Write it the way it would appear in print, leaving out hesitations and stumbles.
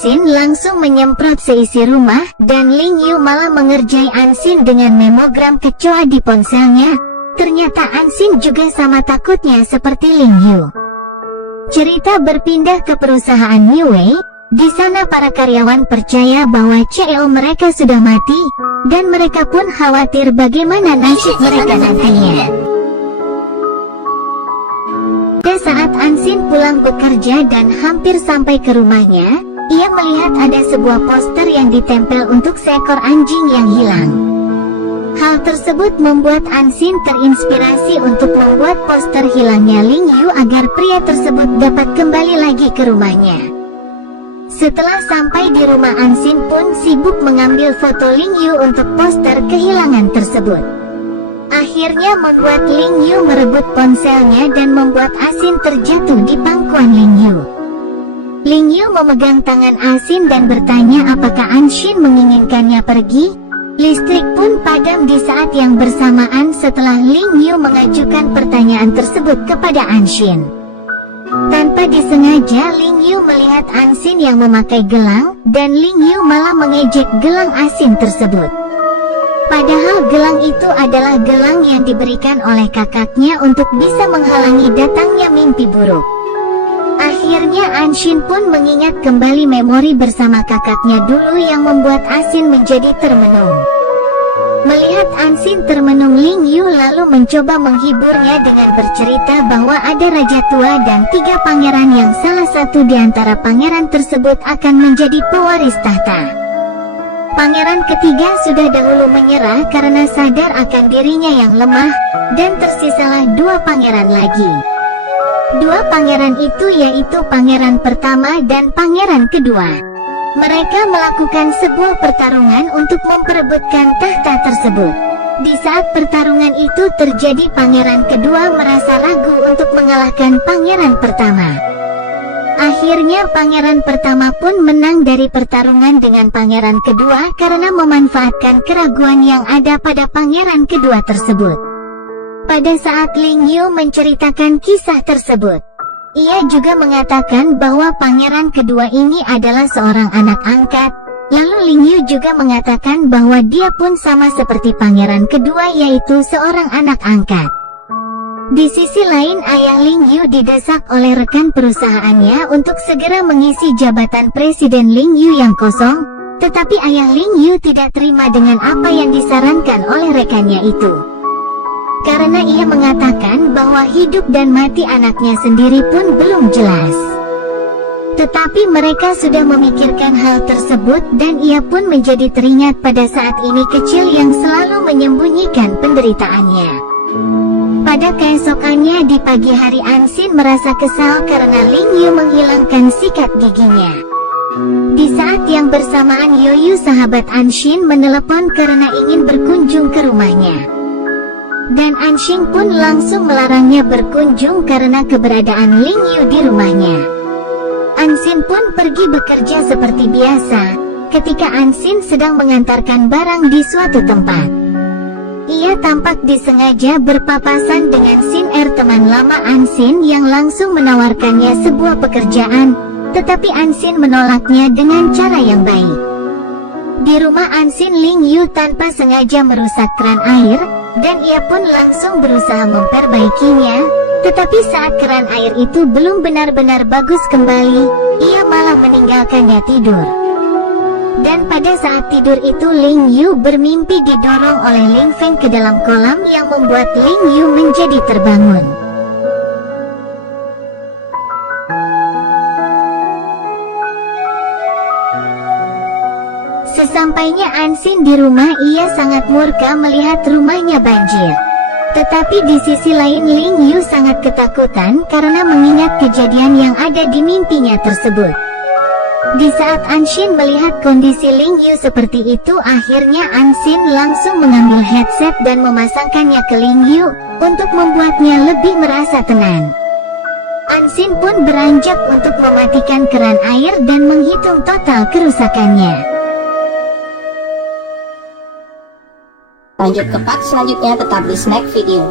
Anxin langsung menyemprot seisi rumah, dan Ling Yu malah mengerjai Anxin dengan memogram kecoa di ponselnya. Ternyata Anxin juga sama takutnya seperti Ling Yu. Cerita berpindah ke perusahaan Yue. Di sana para karyawan percaya bahwa CEO mereka sudah mati, dan mereka pun khawatir bagaimana nasib mereka nantinya. Pada saat Anxin pulang bekerja dan hampir sampai ke rumahnya, ia melihat ada sebuah poster yang ditempel untuk seekor anjing yang hilang. Hal tersebut membuat Anxin terinspirasi untuk membuat poster hilangnya Ling Yu agar pria tersebut dapat kembali lagi ke rumahnya. Setelah sampai di rumah, Anxin pun sibuk mengambil foto Ling Yu untuk poster kehilangan tersebut. Akhirnya membuat Ling Yu merebut ponselnya dan membuat Anxin terjatuh di pangkuan Ling Yu. Ling Yu memegang tangan Anxin dan bertanya apakah Anxin menginginkannya pergi. Listrik pun padam di saat yang bersamaan setelah Ling Yu mengajukan pertanyaan tersebut kepada Anxin. Tanpa disengaja Ling Yu melihat Anxin yang memakai gelang, dan Ling Yu malah mengejek gelang Anxin tersebut. Padahal gelang itu adalah gelang yang diberikan oleh kakaknya untuk bisa menghalangi datangnya mimpi buruk. Akhirnya Anxin pun mengingat kembali memori bersama kakaknya dulu yang membuat Anxin menjadi termenung. Melihat Anxin termenung, Ling Yu lalu mencoba menghiburnya dengan bercerita bahwa ada raja tua dan 3 pangeran yang salah satu di antara pangeran tersebut akan menjadi pewaris tahta. Pangeran ketiga sudah dahulu menyerah karena sadar akan dirinya yang lemah, dan tersisalah 2 pangeran lagi. 2 pangeran itu yaitu pangeran pertama dan pangeran kedua. Mereka melakukan sebuah pertarungan untuk memperebutkan tahta tersebut. Di saat pertarungan itu terjadi, pangeran kedua merasa ragu untuk mengalahkan pangeran pertama. Akhirnya pangeran pertama pun menang dari pertarungan dengan pangeran kedua karena memanfaatkan keraguan yang ada pada pangeran kedua tersebut. Pada saat Ling Yu menceritakan kisah tersebut, ia juga mengatakan bahwa pangeran kedua ini adalah seorang anak angkat. Lalu Ling Yu juga mengatakan bahwa dia pun sama seperti pangeran kedua, yaitu seorang anak angkat. Di sisi lain, ayah Ling Yu didesak oleh rekan perusahaannya untuk segera mengisi jabatan presiden Ling Yu yang kosong. Tetapi ayah Ling Yu tidak terima dengan apa yang disarankan oleh rekannya itu. Karena ia mengatakan bahwa hidup dan mati anaknya sendiri pun belum jelas. Tetapi mereka sudah memikirkan hal tersebut, dan ia pun menjadi teringat pada saat ini kecil yang selalu menyembunyikan penderitaannya. Pada keesokannya di pagi hari, Anxin merasa kesal karena Ling Yu menghilangkan sikat giginya. Di saat yang bersamaan, Yoyu sahabat Anxin menelepon karena ingin berkunjung ke rumahnya. Dan Anxin pun langsung melarangnya berkunjung karena keberadaan Ling Yu di rumahnya. Anxin pun pergi bekerja seperti biasa, ketika Anxin sedang mengantarkan barang di suatu tempat. Ia tampak disengaja berpapasan dengan Xin Er, teman lama Anxin yang langsung menawarkannya sebuah pekerjaan, tetapi Anxin menolaknya dengan cara yang baik. Di rumah Anxin, Ling Yu tanpa sengaja merusak keran air, dan ia pun langsung berusaha memperbaikinya. Tetapi saat keran air itu belum benar-benar bagus kembali, ia malah meninggalkannya tidur. Dan pada saat tidur itu, Ling Yu bermimpi didorong oleh Ling Feng ke dalam kolam yang membuat Ling Yu menjadi terbangun. Sesampainya Anxin di rumah, ia sangat murka melihat rumahnya banjir. Tetapi di sisi lain, Ling Yu sangat ketakutan karena mengingat kejadian yang ada di mimpinya tersebut. Di saat Anxin melihat kondisi Ling Yu seperti itu, akhirnya Anxin langsung mengambil headset dan memasangkannya ke Ling Yu untuk membuatnya lebih merasa tenang. Anxin pun beranjak untuk mematikan keran air dan menghitung total kerusakannya. Lanjut ke part selanjutnya, tetap di Snack Video.